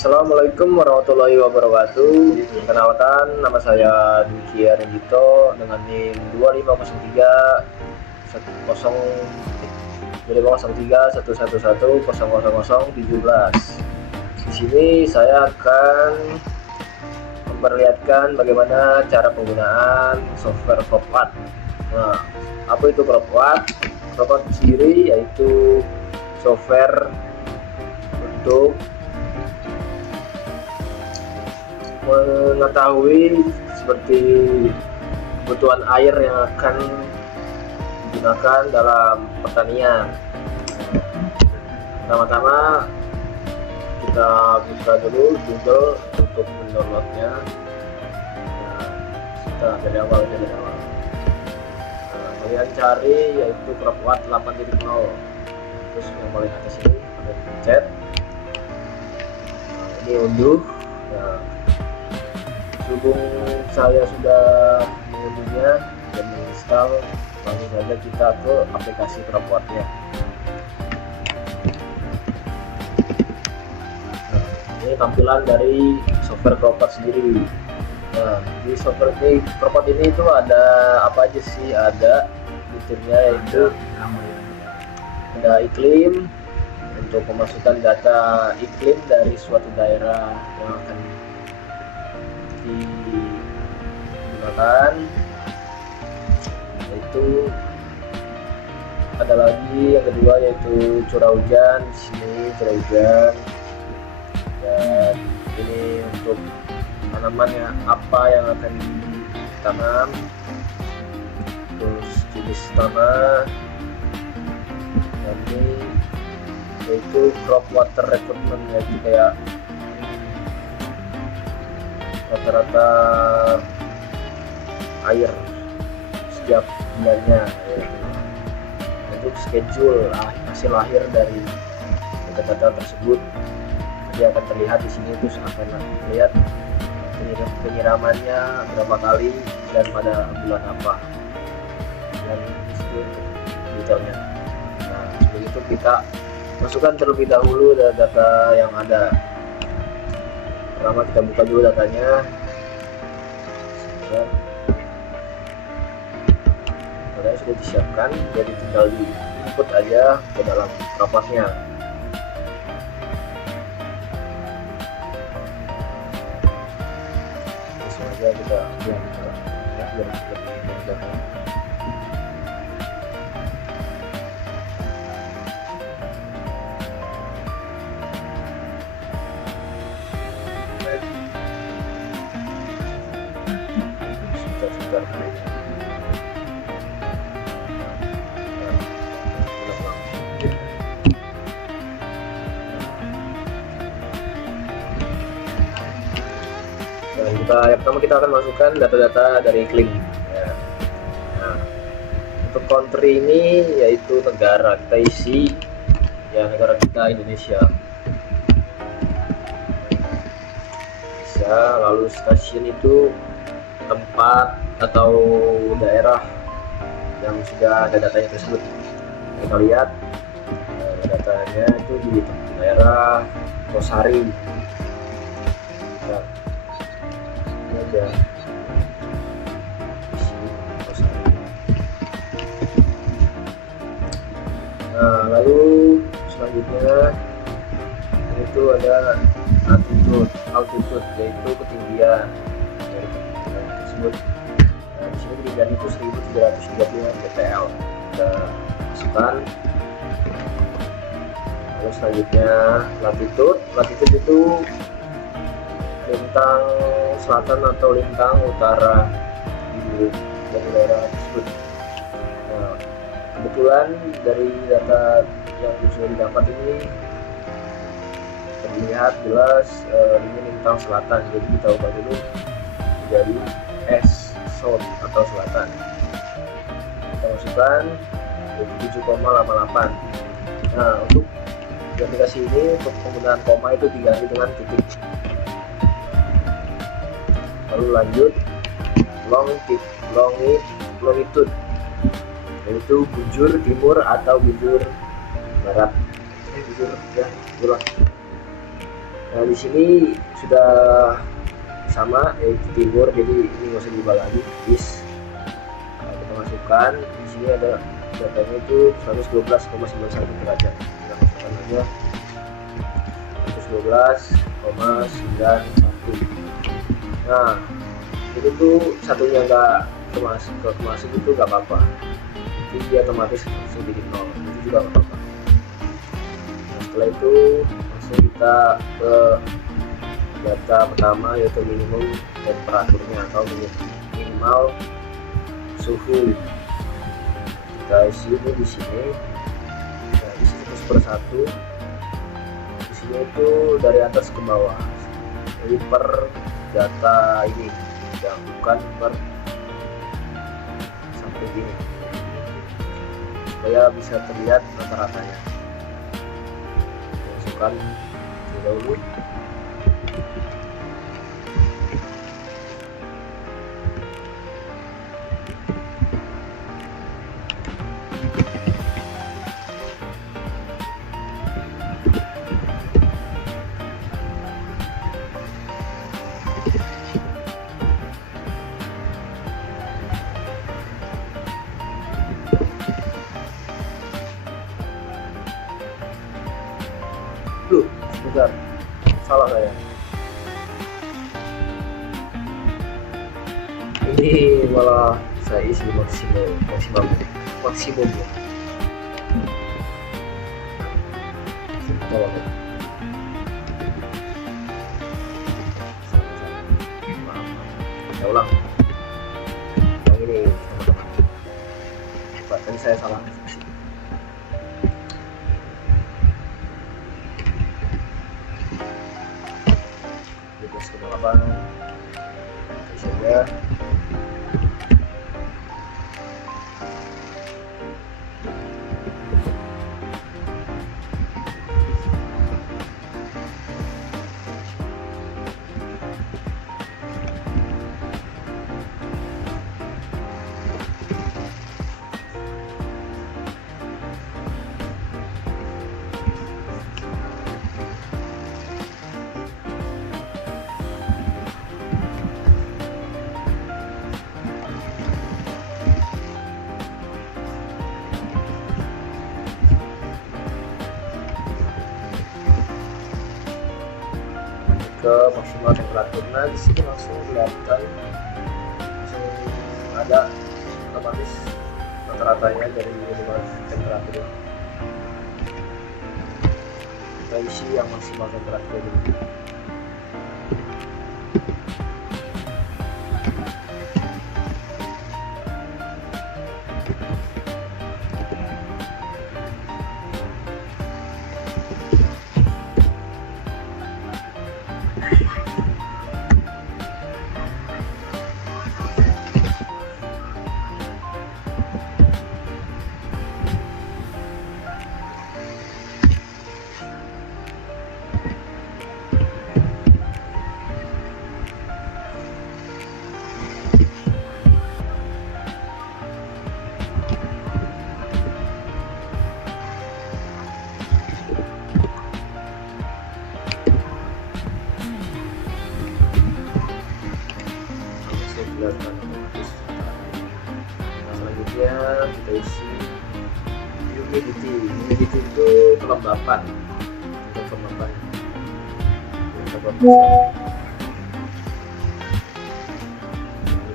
Assalamualaikum warahmatullahi wabarakatuh. Perkenalkan, nama saya Duki Arendito dengan NIM 2503 1110017. Di sini saya akan memperlihatkan bagaimana cara penggunaan software CropArt. Nah, apa itu CropArt? CropArt sendiri yaitu software untuk mengetahui seperti kebutuhan air yang akan digunakan dalam pertanian. Pertama-tama kita buka dulu Google untuk mendownloadnya. Kita dari awal. Kalian cari yaitu CropArt 8.0, terus yang paling atas ini ada pencet. Ini unduh. Berhubung saya sudah mengunduhnya dan menginstal, langsung saja kita ke aplikasi CropArt-nya. Ini tampilan dari software CropArt sendiri. Nah, di software ini CropArt ini itu ada apa aja sih? Ada fiturnya yaitu ada iklim untuk memasukkan data iklim dari suatu daerah yang akan digunakan, yaitu ada lagi yang kedua yaitu curah hujan. Di sini curah hujan, dan ini untuk tanamannya apa yang akan ditanam, terus jenis tanah, dan ini yaitu crop water requirement, yaitu kayak rata-rata air setiap bulannya, untuk schedule hasil lahir dari data-data tersebut dia akan terlihat di sini. Terus akan lihat penyiramannya berapa kali dan pada bulan apa, dan itu detailnya. Nah, sebelum itu kita masukkan terlebih dahulu data yang ada. Pertama kita buka dulu datanya. Datanya sudah disiapkan, jadi tinggal di input aja ke dalam CropArt-nya. Langsung aja kita biar lebih mudah. Yang pertama kita akan masukkan data-data dari iklim. Nah, untuk country ini yaitu negara, kita isi ya negara kita Indonesia. Bisa, lalu stasiun itu tempat atau daerah yang sudah ada datanya tersebut. Kita lihat datanya itu di daerah Rosari. Aja nah, lalu selanjutnya itu ada altitude yaitu ketinggian dari ketinggian tersebut. Nah, di sini ketinggian itu 1335 mdpl kita masukkan. Lalu selanjutnya latitude itu lintang selatan atau lintang utara di daerah tersebut. Nah, kebetulan dari data yang sudah didapat ini terlihat jelas ini lintang selatan, jadi kita ubah dulu jadi south atau selatan. Kita masukkan 7,88. Nah, untuk di aplikasi ini untuk penggunaan koma itu diganti dengan titik. Lalu lanjut longitude yaitu bujur timur atau bujur barat. Bujur ya, itulah. Nah di sini sudah sama yaitu timur, jadi ini nggak usah diubah lagi. Bis kita masukkan di sini ada datanya itu 112,91 derajat. Kita masukkan aja 112,91. Nah ini tuh satunya nggak kemasuk itu nggak apa-apa, jadi dia otomatis langsung bikin 0, itu juga nggak apa-apa. Nah setelah itu langsung kita ke data pertama yaitu minimum temperaturnya atau minimal suhu. Kita isi ini di sini. Nah, isi per satu. Di sini itu dari atas ke bawah. Jadi per data ini, ya, bukan per sampai gini, supaya bisa terlihat rata-ratanya. Masukkan dahulu. Loh, sebentar, salah saya. Ini malah saya isi maksimum ya. Tolong. Saya ulang. Yang ini teman-teman. Tadi saya salah. Apa saja. Ke maksimal temperatur. Nah di sini langsung kelihatan, langsung ada otomatis rata-ratanya dari minimal temperatur. Kita isi yang maksimal temperatur dulu. Kelihatan otomatis. Nah, selanjutnya kita isi humidity. Humidity itu kelembapan.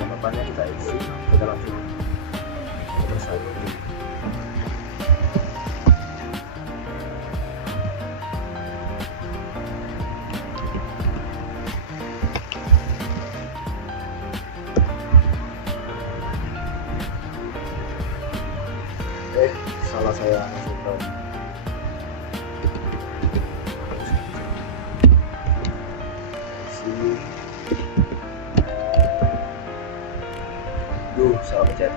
Kelembapannya kita isi ke dalam sini. Bersatu. Salah saya masukkan. Salah pencet.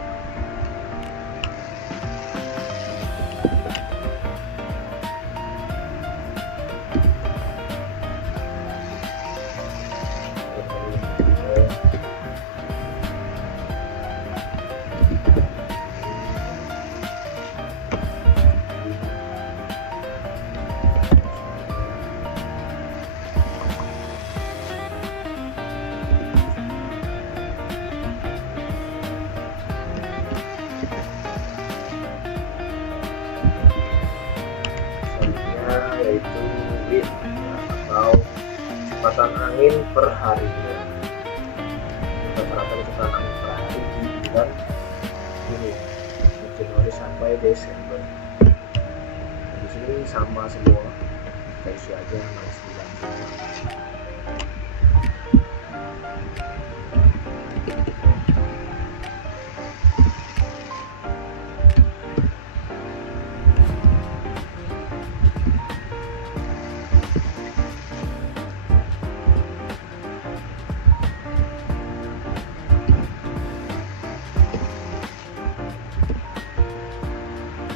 atau kecepatan angin per harinya. Rata-rata kecepatan angin per hari di bulan ini, Januari sampai Desember. Di sini sama semua, kita isi aja 69.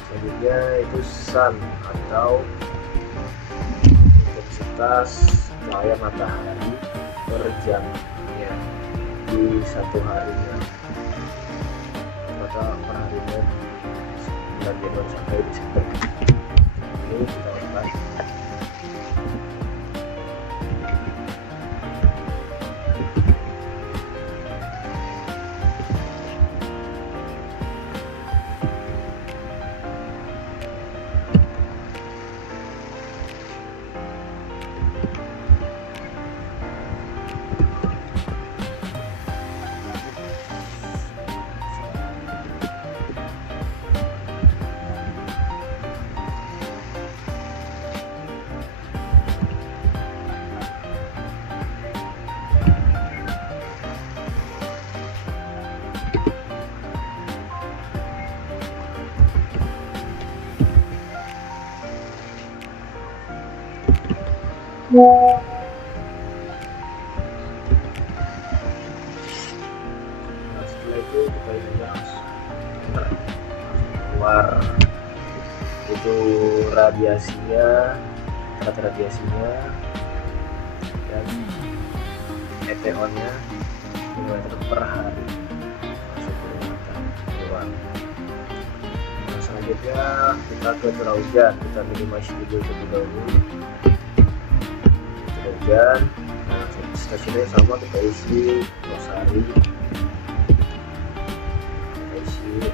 Selanjutnya itu sun atau intensitas cahaya matahari per jamnya di satu harinya. Maka per harinya 9 Januari sampai Desember. Ini kita lihat. Nah, setelah itu kita lihat keluar itu radiasinya, tingkat radiasinya dan ETO-nya kilometer per hari masuk keluar. Nah, selanjutnya kita ke curah hujan, kita minimasi dulu terlebih dahulu. Dan stasiunnya sama, kita isi Losari, kita isi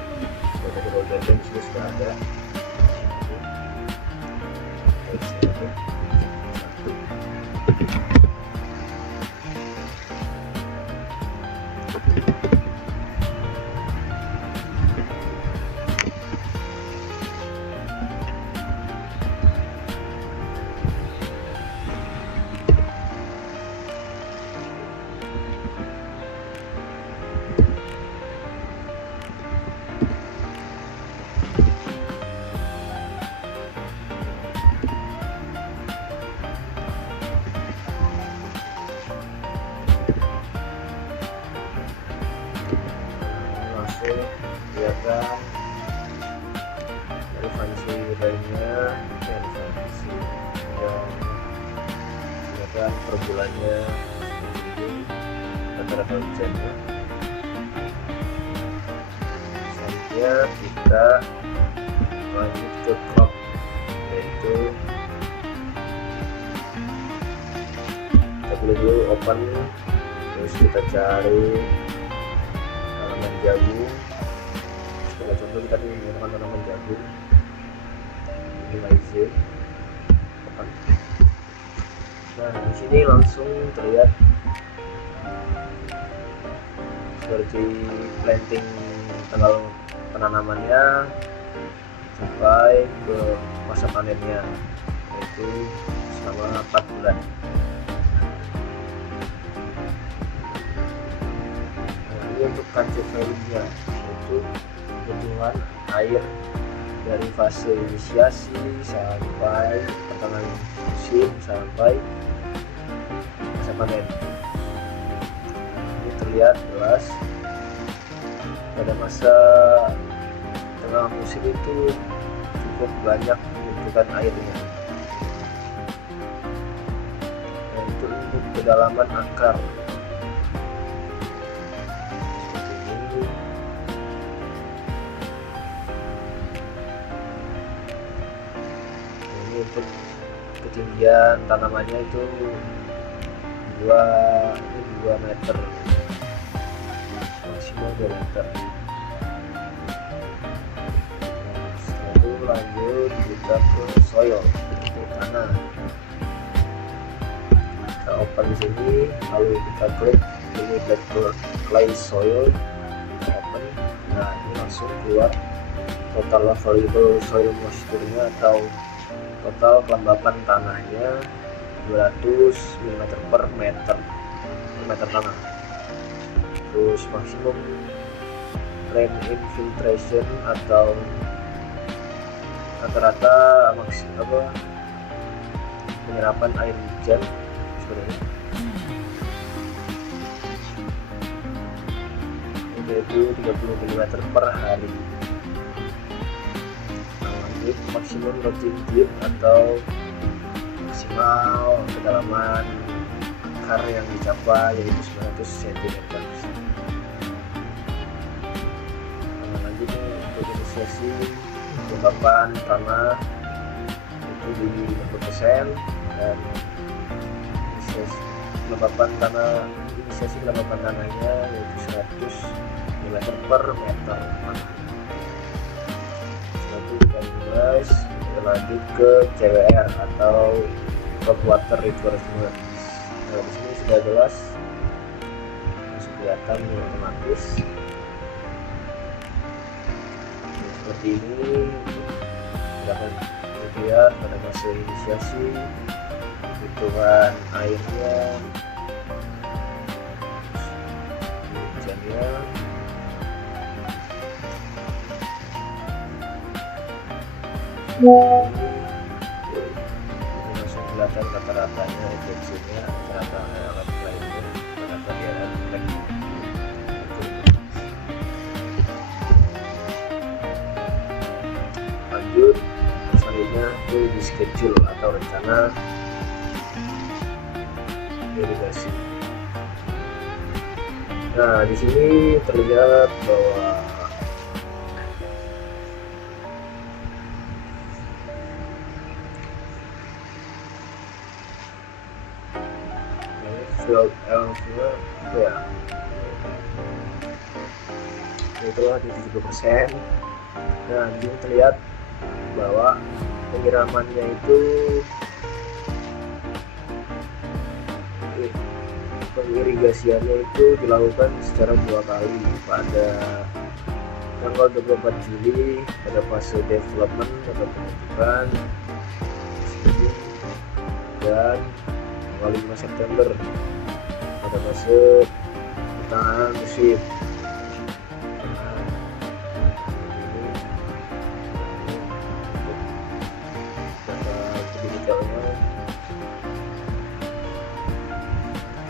sudah udah dan sudah ada, kita isi aja. Kelihatan relevansi lainnya, relevansi yang kelihatan per bulannya, rata-rata hujannya. Selanjutnya kita lanjut ke crop, yaitu kita pilih dulu open, terus kita cari tanaman jagung. Sebagai contoh kita menggunakan tanaman jagung, ini maize. Nah, di sini langsung terlihat seperti planting tanggal penanamannya sampai ke masa panennya, yaitu selama 4 bulan. Nah, ini untuk kancil value-nya, yaitu kebutuhan air dari fase inisiasi sampai pertengahan musim sampai masa panen. Ini terlihat jelas pada masa tengah musim itu cukup banyak membutuhkan airnya. Nah, itu untuk kedalaman akar. Untuk ketinggian tanamannya itu 2 meter, maksimal 2 meter. Setelah itu lanjut kita ke soil, ke tanah. open di sini, lalu kita klik ini clay soil, open. Nah ini langsung keluar total valuable soil moisture-nya atau total kelembapan tanahnya 200 mm per meter tanah. Terus maksimum rain infiltration atau rata-rata penyerapan air hujan sebenarnya yaitu 30 mm per hari. Lanjut maksimum rotting depth atau maksimal kedalaman akar yang dicapai yaitu 900 cm. Lanjut untuk inisiasi kelembapan tanah itu di 60% dan inisiasi kelembapan tanahnya yaitu 100 mm per meter. Lanjut ke CWR atau top water requirement. Nah di sini sudah jelas, masih kelihatan otomatis seperti ini. Silahkan lihat pada fase inisiasi hitungan airnya, hujannya. Ini langsung kelihatan rata-ratanya efisiennya, rata-rata lainnya, rata-rata dia refleks. Lanjut selanjutnya itu di schedule atau rencana irigasi. Nah di sini terlihat bahwa field L-nya ya itulah di 70%. Nah ini terlihat bahwa penyiramannya itu pengirigasiannya itu dilakukan secara 2 kali, pada tanggal 24 Juli pada fase development atau pembentukan dan tanggal 5 September pada fase pertengahan musim.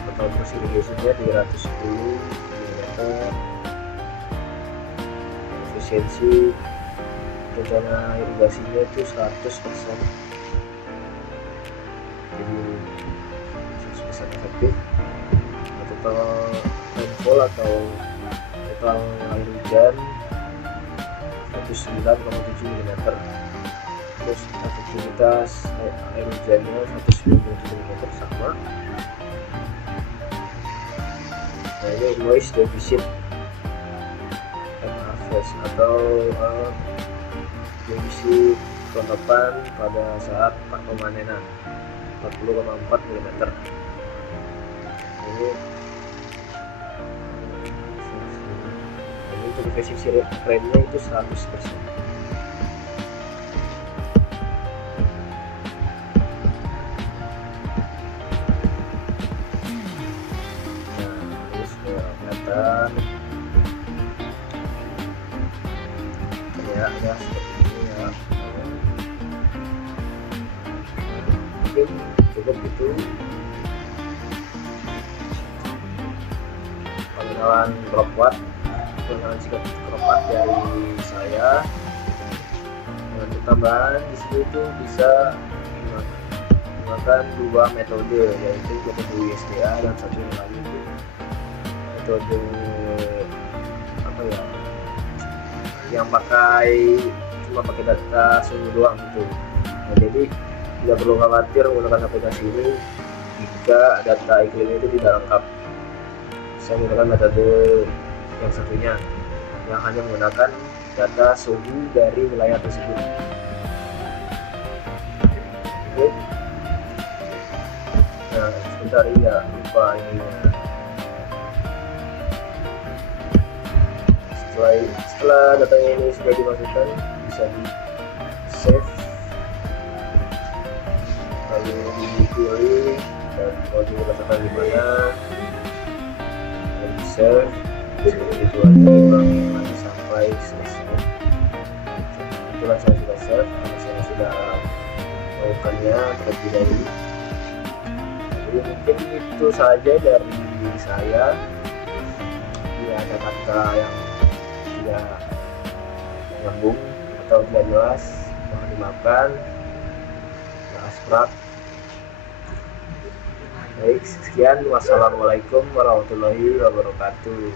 Total proses irigasinya 310 mm, efisiensi rencana irigasinya itu 100%, jadi 100% efektif. Total rainfall atau total air hujan 109,7 mm, terus efektivitas air hujannya 197 mm sama. Nah ini moist deficit and harvest atau defisit kelembapan pada saat pemanenan 40,4 mm. Ini untuk efisiensi rate-nya itu 100%. Ya seperti ini ya. Mungkin cukup gitu pengenalan sikat crop dari saya. Untuk tambahan di sini itu bisa menggunakan 2 metode, yaitu metode USDA dan satu lagi itu metode yang cuma pakai data suhu doang gitu. Nah, jadi tidak perlu khawatir menggunakan aplikasi ini jika data iklim itu tidak lengkap. Saya menggunakan metode yang satunya yang hanya menggunakan data suhu dari wilayah tersebut. Oke. Nah bentar ya, lupa ini. Setelah datanya ini sudah dimasukkan, bisa di save, lalu dipilih dan mau dirasakan di mana, dan di save seperti itu aja, diulang lagi sampai selesai. Itulah saya sudah save karena saya sudah melakukannya terlebih dahulu. Jadi mungkin itu saja dari saya. Bila ada kata yang tidak nyambung atau tidak jelas, mohon dimaafkan. Asprak. Baik, sekian. Wassalamualaikum warahmatullahi wabarakatuh.